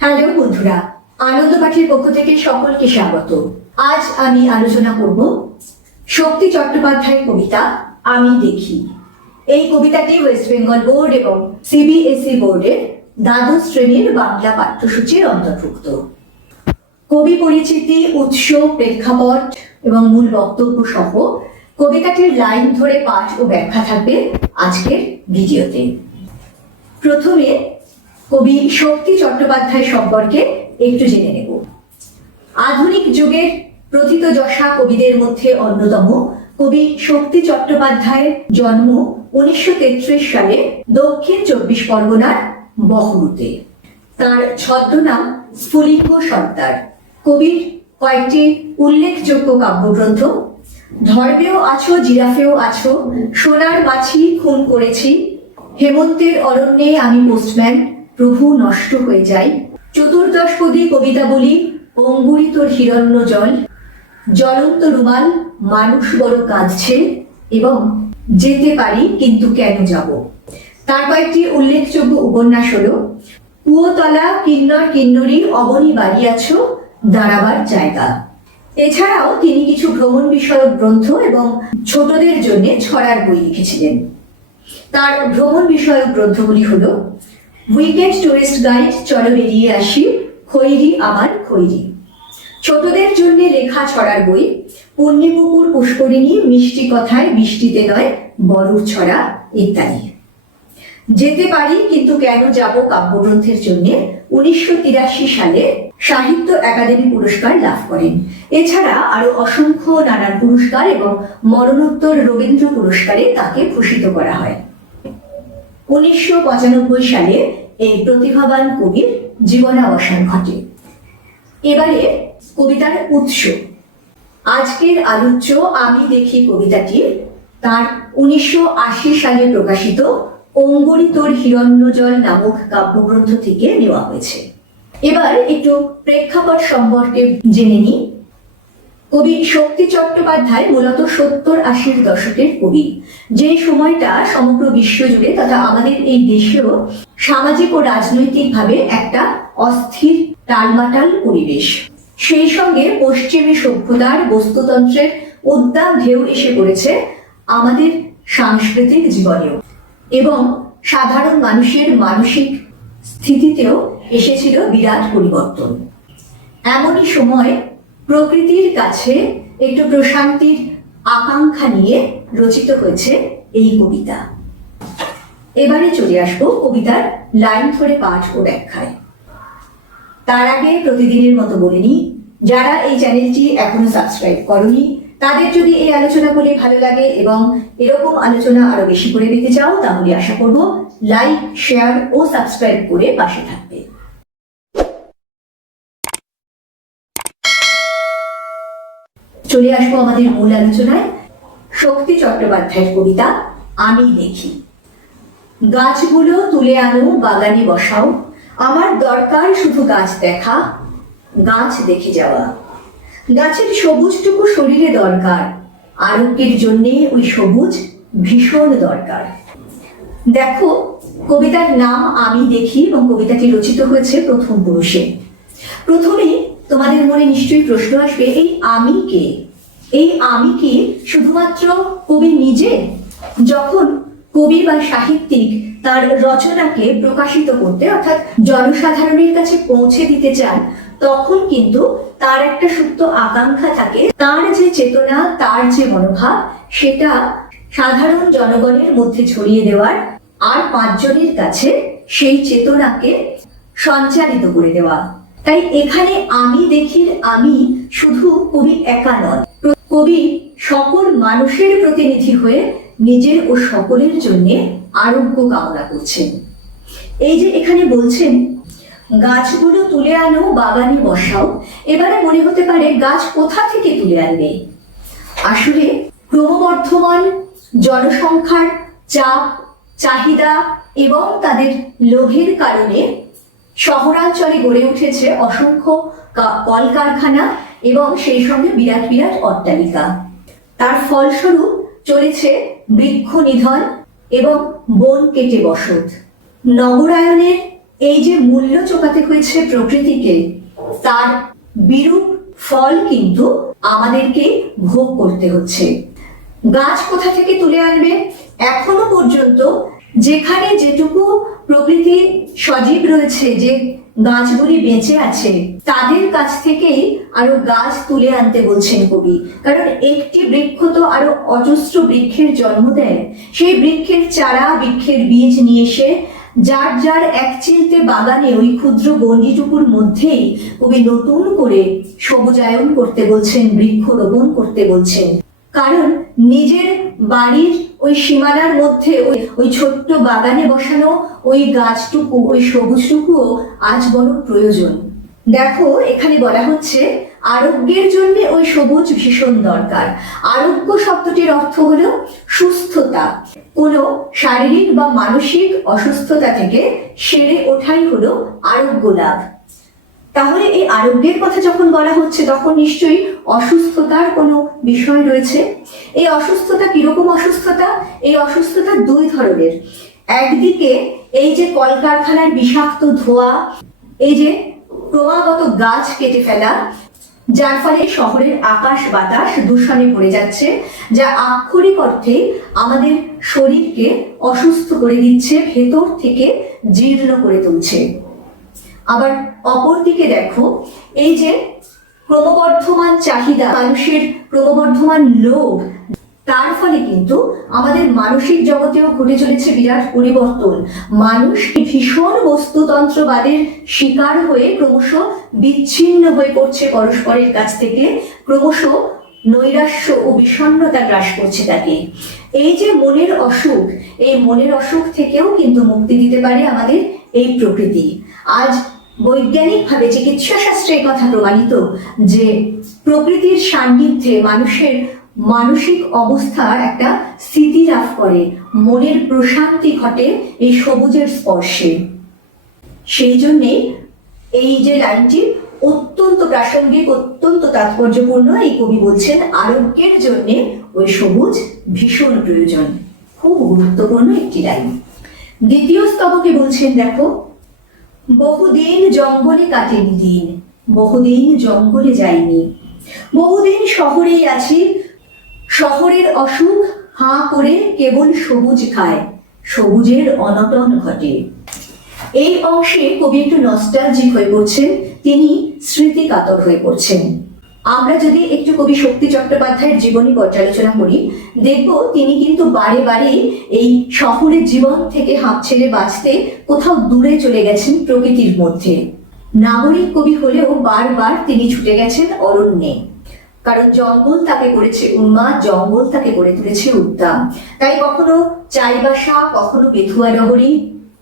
Hello বন্ধুরা, আনন্দ পাঠের পক্ষ থেকে সকলকে স্বাগত। আজ আমি আলোচনা করব শক্তি চট্টোপাধ্যায়ের কবিতা আমি দেখি। এই কবিতাটি ওয়েস্ট বেঙ্গল বোর্ড এবং সিবিএসই বোর্ডের দ্বাদশ শ্রেণীর বাংলা পাঠ্যসূচির অন্তর্ভুক্ত। কবি পরিচিতি, উৎস, প্রেক্ষাপট এবং মূল বক্তব্য সহ কবিতাটির লাইন ধরে পাঠ ও ব্যাখ্যা থাকবে আজকের ভিডিওতে। প্রথমে কবি শক্তি চট্টোপাধ্যায় সম্পর্কে একটু জেনে নেব। আধুনিক যুগের প্রথিতযশা কবিদের মধ্যে অন্যতম কবি শক্তি চট্টোপাধ্যায়ের জন্ম 1933 সালে দক্ষিণ 24 পরগনার বহরুতে। তার ছদ্মনাম স্ফুলিঙ্গ সর্দার। কবির কয়েকটি উল্লেখযোগ্য কাব্যগ্রন্থ ধর্মেও আছো, জিরাফেও আছো, সোনার মাছি খুন করেছি, হেমন্তের অরণ্যে আমি পোস্টম্যান, প্রভু নষ্ট হয়ে যাই, চতুর্দশপদী কবিতাবলী, অঙ্গুরিতর হিরণ্য জল, জ্বলন্ত রুমাল, মানুষ বড় কাঁদছে এবং যেতে পারি কিন্তু কেন যাব। তার কয়েকটি উল্লেখযোগ্য উপন্যাস হলো কুয়োতলা, কিন্নর কিন্নরী, অবনী বাড়িয়াছ, দাঁড়াবার জায়গা। এছাড়াও তিনি কিছু ভ্রমণ বিষয়ক গ্রন্থ এবং ছোটদের জন্য ছড়ার বই লিখেছিলেন। তার ভ্রমণ বিষয়ক গ্রন্থগুলি হলো উইকেন্ড টুরিস্ট গাইড, চলো বেরিয়ে আসি, খৈরি আমার খৈরি। ছোটদের জন্য লেখা ছড়ার বই পুণ্যপুকুর পুষ্করিণী, মিষ্টি কথায় বৃষ্টিতে নয় বরফ ছড়া ইত্যাদি। যেতে পারি কিন্তু কেন যাব কাব্যগ্রন্থের জন্য 1983 সালে সাহিত্য একাডেমি পুরস্কার লাভ করেন। এছাড়া আরো অসংখ্য নানান পুরস্কার এবং মরণোত্তর রবীন্দ্র পুরস্কারে তাকে ভূষিত করা হয়। 1995 সালে এই প্রতিভাবান কবির জীবনাবসান ঘটে। এবারে কবিতার উৎস। আজকের আলোচ্য আমি দেখি কবিতাটি তার 1980 সালে প্রকাশিত অঙ্গুরিতর হিরণ্যজল নামক কাব্যগ্রন্থ থেকে নেওয়া হয়েছে। এবার একটু প্রেক্ষাপট সম্পর্কে জেনে নিই। কবি শক্তি চট্টোপাধ্যায় মূলত 70-80 দশকের কবি, যে সময়টা সমগ্র বিশ্ব জুড়ে তথা আমাদের এই দেশেও সামাজিক ও রাজনৈতিকভাবে একটা অস্থির টালমাটাল পরিবেশ। সেই সঙ্গে পশ্চিমী সভ্যতার বস্তুতন্ত্রের উদ্দাম ঢেউ এসে পড়েছে আমাদের সাংস্কৃতিক জীবনেও এবং সাধারণ মানুষের মানসিক স্থিতিতেও এসেছিল বিরাট পরিবর্তন। এমনই সময় প্রকৃতির কাছে একটু প্রশান্তির আকাঙ্ক্ষা নিয়ে রচিত হয়েছে এই কবিতা। এবারে চলে আসবো কবিতার লাইন ধরে পাঠ ও ব্যাখ্যায়। তার আগে প্রতিদিনের মতো বলে নিই, যারা এই চ্যানেলটি এখনো সাবস্ক্রাইব করনি তাদের যদি এই আলোচনাগুলি ভালো লাগে এবং এরকম আলোচনা আরো বেশি করে পেতে চাও তাহলে আশা করব লাইক, শেয়ার ও সাবস্ক্রাইব করে পাশে থাকবে। চলে আসবো আমাদের মূল আলোচনায়। শক্তি চট্টোপাধ্যায়ের কবিতা আমি দেখি। গাছগুলো তুলে আনো, বাগানে বসাও, আমার দরকার শুধু গাছ দেখা, গাছ দেখে যাওয়া। গাছের সবুজটুকু শরীরে দরকার, আরোগ্যের জন্যে ওই সবুজ ভীষণ দরকার। দেখো, কবিতার নাম আমি দেখি এবং কবিতাটি রচিত হয়েছে প্রথম পুরুষে। প্রথমেই তোমাদের মনে নিশ্চয়ই প্রশ্ন আসবে, এই আমি কে? এই আমি কি শুধুমাত্র কবি নিজে? যখন কবি বা সাহিত্যিক তার রচনাকে প্রকাশিত করতে অর্থাৎ জনসাধারণের কাছে পৌঁছে দিতে চান, তখন কিন্তু তার একটা সুপ্ত আকাঙ্ক্ষা থাকে, তার যে চেতনা, তার যে মনোভাব, সেটা সাধারণ জনগণের মধ্যে ছড়িয়ে দেওয়ার আর 5 জনের কাছে সেই চেতনাকে সঞ্চারিত করে দেওয়া। তাই এখানে আমি দেখির আমি শুধু কবি একা নন, কবি সকল মানুষের প্রতিনিধি হয়ে নিজের ও সকলের জন্য আরোগ্য কামনা করছেন। এই যে এখানে বলছেন গাছগুলো তুলে আনো, বাগানে বসাও, এবারে মনে হতে পারে গাছ কোথা থেকে তুলে আনবে? আসলে ক্রমবর্ধমান জনসংখ্যার চাপ, চাহিদা এবং তাদের লোভের কারণে শহরাঞ্চলে গড়ে উঠেছে অসংখ্য কলকারখানা এবং সেই সঙ্গে বিরাট বিরাট অট্টালিকা। তার ফলস্বরূপ চলেছে বৃক্ষ নিধন এবং বন কেটে বসত। নগরায়নের এই যে মূল্য চোকাতে হয়েছে প্রকৃতিকে, তার বিরূপ ফল কিন্তু আমাদেরকে ভোগ করতে হচ্ছে। গাছ কোথা থেকে তুলে আনবে? এখনো পর্যন্ত যেখানে যেটুকু প্রকৃতি সজীব রয়েছে, যে গাছগুলি বেঁচে আছে, তাদের কাছ থেকেই আরো গাছ তুলে আনতে বলছেন কবি। কারণ একটি বৃক্ষ তো আরো অজস্র বৃক্ষের জন্ম দেয়। সেই বৃক্ষের চারা, বৃক্ষের বীজ নিয়ে এসে যার যার এক চিলতে বাগানে ওই ক্ষুদ্র গণ্ডিটুকুর মধ্যেই কবি নতুন করে সবুজায়ন করতে বলছেন, বৃক্ষরোপণ করতে বলছেন। কারণ নিজের বাড়ির ওই সীমানার মধ্যে ওই ছোট্ট বাগানে বসানো ওই গাছটুকু, ওই সবুজটুকুও আজ বড় প্রয়োজন। দেখো, এখানে বলা হচ্ছে আরোগ্যের জন্য ওই সবুজ ভীষণ দরকার। আরোগ্য শব্দটির অর্থ হলো সুস্থতা। কোনো শারীরিক বা মানসিক অসুস্থতা থেকে সেরে ওঠাই হলো আরোগ্য লাভ। তাহলে এই আরোগ্যের কথা যখন বলা হচ্ছে, তখন নিশ্চয়ই অসুস্থতার কোনো বিষয় রয়েছে। এই অসুস্থতা কিরকম অসুস্থতা? এই অসুস্থতা দুই ধরনের। একদিকে এই যে কলকারখানার বিষাক্ত ধোঁয়া, এই যে ক্রমাগত গাছ কেটে ফেলা, যার ফলে শহরের আকাশ বাতাস দূষণে ভরে যাচ্ছে, যা আক্ষরিক অর্থে আমাদের শরীরকে অসুস্থ করে দিচ্ছে, ভেতর থেকে জীর্ণ করে তুলছে। আবার অপরদিকে দেখো, এই যে ক্রমবর্ধমান চাহিদা, মানুষের ক্রমবর্ধমান লোভ, তার ফলে কিন্তু আমাদের মানসিক জগতেও ঘটে চলেছে বিরাট পরিবর্তন। মানুষ ভীষণ বস্তুতন্ত্রবাদের শিকার হয়ে ক্রমশ বিচ্ছিন্ন হয়ে পড়ছে পরস্পরের কাছ থেকে, ক্রমশ নৈরাশ্য ও বিষণ্ণতা গ্রাস করছে তাকে। এই যে মনের অসুখ, এই মনের অসুখ থেকেও কিন্তু মুক্তি দিতে পারে আমাদের এই প্রকৃতি। আজ বৈজ্ঞানিকভাবে চিকিৎসা শাস্ত্রে কথা প্রমাণিত যে প্রকৃতির সান্নিধ্যে মানুষের মানসিক অবস্থার একটা স্থিতি লাভ করে, মনের প্রশান্তি ঘটে এই সবুজের স্পর্শে। সেই জন্যে এই যে লাইনটি অত্যন্ত প্রাসঙ্গিক, অত্যন্ত তাৎপর্যপূর্ণ। এই কবি বলছেন আরোগ্যের জন্য ওই সবুজ ভীষণ প্রয়োজন। খুব গুরুত্বপূর্ণ একটি লাইন। দ্বিতীয় স্তবকে বলছেন, দেখো, বহুদিন জঙ্গলে কাটেনি দিন, বহুদিন জঙ্গলে যাইনি, বহুদিন শহরেই আছি, শহরের অসুখ হাঁ করে কেবল সবুজ খায়, সবুজের অনটন ঘটে। এই অংশে কবি একটু নস্টালজিক হয়ে পড়ছেন, তিনি স্মৃতিকাতর হয়ে পড়ছেন। আমরা যদি একটু কবি শক্তি চট্টোপাধ্যায়ের জীবনী পর্যালোচনা করি, দেখব তিনি কিন্তু বারে বারে এই শহরের জীবন থেকে হাঁপ ছেড়ে বাঁচতে কোথাও দূরে চলে গেছেন প্রকৃতির মধ্যে। নাগরিক কবি হলেও বারবার তিনি ছুটে গেছেন অরণ্যে, কারণ জঙ্গল তাকে করেছে উন্মাদ, জঙ্গল তাকে করে তুলেছে উদ্দাম। তাই কখনো চাইবাসা, কখনো বেথুয়া ডহরি,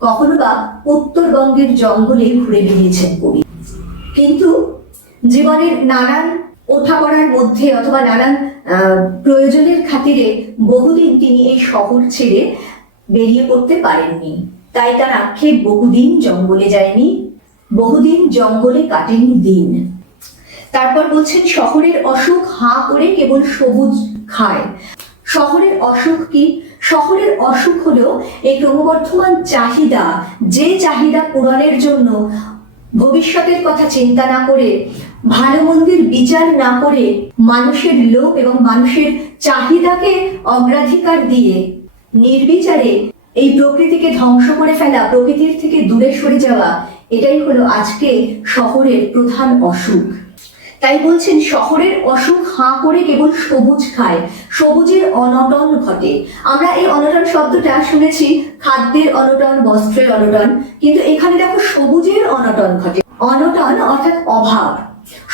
কখনো বা উত্তরবঙ্গের জঙ্গলে ঘুরে বেরিয়েছেন কবি। কিন্তু জীবনের নানান ওঠাপড়ার মধ্যে অথবা নানান প্রয়োজনের খাতিরে বহুদিন তিনি এই শহর ছেড়ে বেরিয়ে পড়তে পারেননি। তাই তার আক্ষেপ, বহুদিন জঙ্গলে যায়নি, বহুদিন জঙ্গলে কাটেনি দিন। তারপর বলছেন শহরের অসুখ হাঁ করে কেবল সবুজ খায়। শহরের অসুখ কি? শহরের অসুখ হলো এই ক্রমবর্ধমান চাহিদা, যে চাহিদা পূরণের জন্য ভবিষ্যতের কথা চিন্তা না করে, ভালো মন্দের বিচার না করে, মানুষের লোভ এবং মানুষের চাহিদাকে অগ্রাধিকার দিয়ে নির্বিচারে এই প্রকৃতিকে ধ্বংস করে ফেলা, প্রকৃতির থেকে দূরে সরে যাওয়া, এটাই হলো আজকে শহরের প্রধান অসুখ। তাই বলছেন শহরের অসুখ হাঁ করে কেবল সবুজ খায়, সবুজের অনটন ঘটে। আমরা এই অনটন শব্দটা শুনেছি খাদ্যের অনটন, বস্ত্রের অনটন, কিন্তু এখানে দেখো সবুজের অনটন ঘটে। অনটন অর্থাৎ অভাব।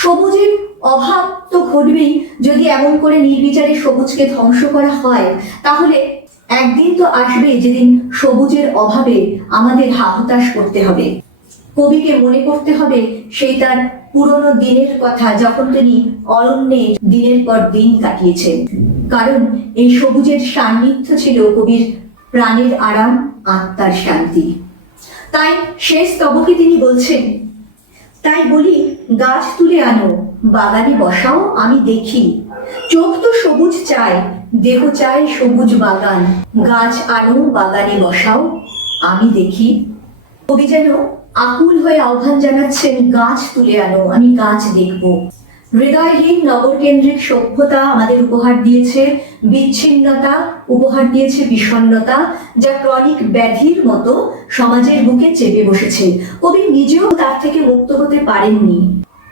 সবুজের অভাব তো ঘটবেই যদি এমন করে নির্বিচারে সবুজকে ধ্বংস করা হয়। তাহলে একদিন তো আসবে যেদিন সবুজের অভাবে আমাদের হাহুতাশ করতে হবে। কবিকে মনে করতে হবে সেই তার পুরনো দিনের কথা, যখন তিনি অরণ্যে দিনের পর দিন কাটিয়েছেন। কারণ এই সবুজের সান্নিধ্য ছিল কবির প্রাণের আরাম, আত্মার শান্তি। তাই শেষ স্তবকে তিনি বলছেন, তাই বলি গাছ তুলে আনো, বাগানে বসাও, আমি দেখি। চোখ তো সবুজ চায়, দেহ চায় সবুজ বাগান। গাছ আনো, বাগানে বসাও, আমি দেখি। কবি যেন আকুল হয়ে আহ্বান জানাচ্ছেন, গাছ তুলে আনো, আমি গাছ দেখব। হৃদয়হীন নগরকেন্দ্রিক সভ্যতা আমাদের উপহার দিয়েছে বিচ্ছিন্নতা, উপহার দিয়েছে বিষণ্ণতা, যা ক্রনিক ব্যাধির মতো সমাজের বুকে চেপে বসেছে। কবি নিজেও তার থেকে মুক্ত হতে পারেননি,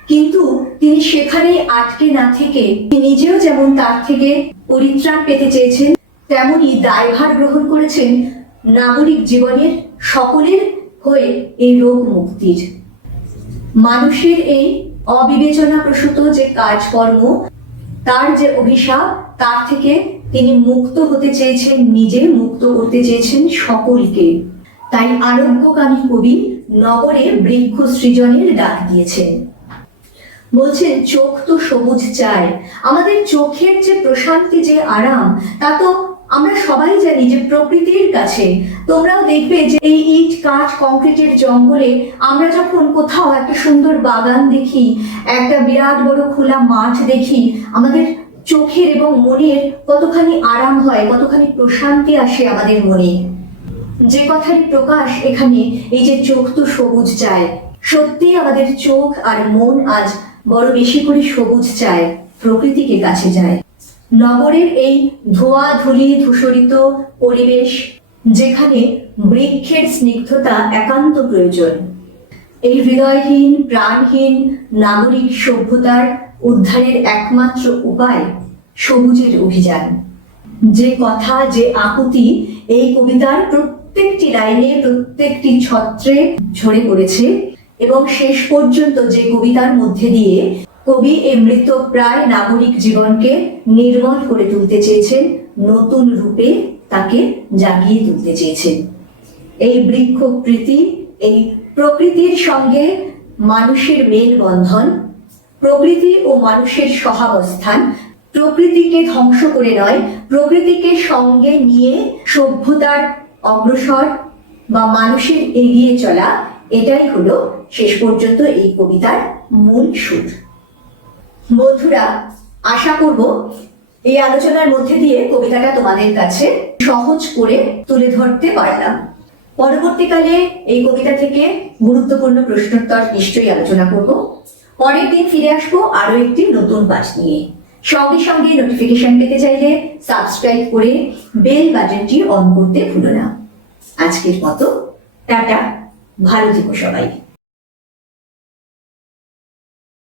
কিন্তু তিনি সেখানেই আটকে না থেকে নিজেও যেমন তার থেকে পরিত্রাণ পেতে চেয়েছেন, তেমনি দায়ভার গ্রহণ করেছেন নাগরিক জীবনের সকলের হয়ে এই রোগ মুক্তির। মানুষের এই অবিবেচনা প্রসূত যে কাজকর্ম, তার যে অভিশাপ, তার থেকে তিনি মুক্ত হতে চেয়েছেন, নিজে মুক্ত করতে চেয়েছেন সকলকে। তাই আরোগ্যকামী কবি নগরে বৃক্ষ সৃজনের ডাক দিয়েছেন। বলছেন, চোখ তো সবুজ চায়। আমাদের চোখের যে প্রশান্তি, যে আরাম, তা তো আমরা সবাই জানি যে প্রকৃতির কাছে। তোমরাও দেখবে যে এই ইট কাঠ কংক্রিটের জঙ্গলে আমরা যখন কোথাও একটা সুন্দর বাগান দেখি, একটা বিরাট বড় খোলা মাঠ দেখি, আমাদের চোখের এবং মনের কতখানি আরাম হয়, কতখানি প্রশান্তি আসে আমাদের মনে। যে কথারই প্রকাশ এখানে, এই যে চোখ তো সবুজ চায়। সত্যি আমাদের চোখ আর মন আজ বড় বেশি করে সবুজ চায়, প্রকৃতিকে কাছে যায়। নগরের এই ধোয়া ধুলি ধূসরিত পরিবেশ, যেখানে বৃক্ষের স্নিগ্ধতা একান্ত প্রয়োজন। এই হৃদয়হীন প্রাণহীন নাগরিক সভ্যতার উদ্ধারের একমাত্র উপায় সবুজের অভিযান। যে কথা, যে আকুতি এই কবিতার প্রত্যেকটি লাইনে, প্রত্যেকটি ছত্রে ঝরে পড়েছে, এবং শেষ পর্যন্ত যে কবিতার মধ্যে দিয়ে কবি এই মৃত প্রায় নাগরিক জীবনকে নির্মল করে তুলতে চেয়েছেন, নতুন রূপে তাকে জাগিয়ে তুলতে চেয়েছেন। এই বৃক্ষ প্রীতি, এই প্রকৃতির সঙ্গে মানুষের মেলবন্ধন, প্রকৃতি ও মানুষের সহাবস্থান, প্রকৃতিকে ধ্বংস করে নয়, প্রকৃতিকে সঙ্গে নিয়ে সভ্যতার অগ্রসর বা মানুষের এগিয়ে চলা, এটাই হলো শেষ পর্যন্ত এই কবিতার মূল সুর। বন্ধুরা, আশা করব এই আলোচনার মধ্যে দিয়ে কবিতাটা তোমাদের কাছে সহজ করে তুলে ধরতে পারলাম। পরবর্তীকালে এই কবিতা থেকে গুরুত্বপূর্ণ প্রশ্নোত্তর নিশ্চয়ই আলোচনা করব। পরের দিন ফিরে আসবো আরো একটি নতুন পাঠ নিয়ে। সঙ্গে সঙ্গে নোটিফিকেশন পেতে চাইলে সাবস্ক্রাইব করে বেল বাটনটি অন করতে ভুলো না। আজকের মতো টাটা, ভালো থেকো সবাই।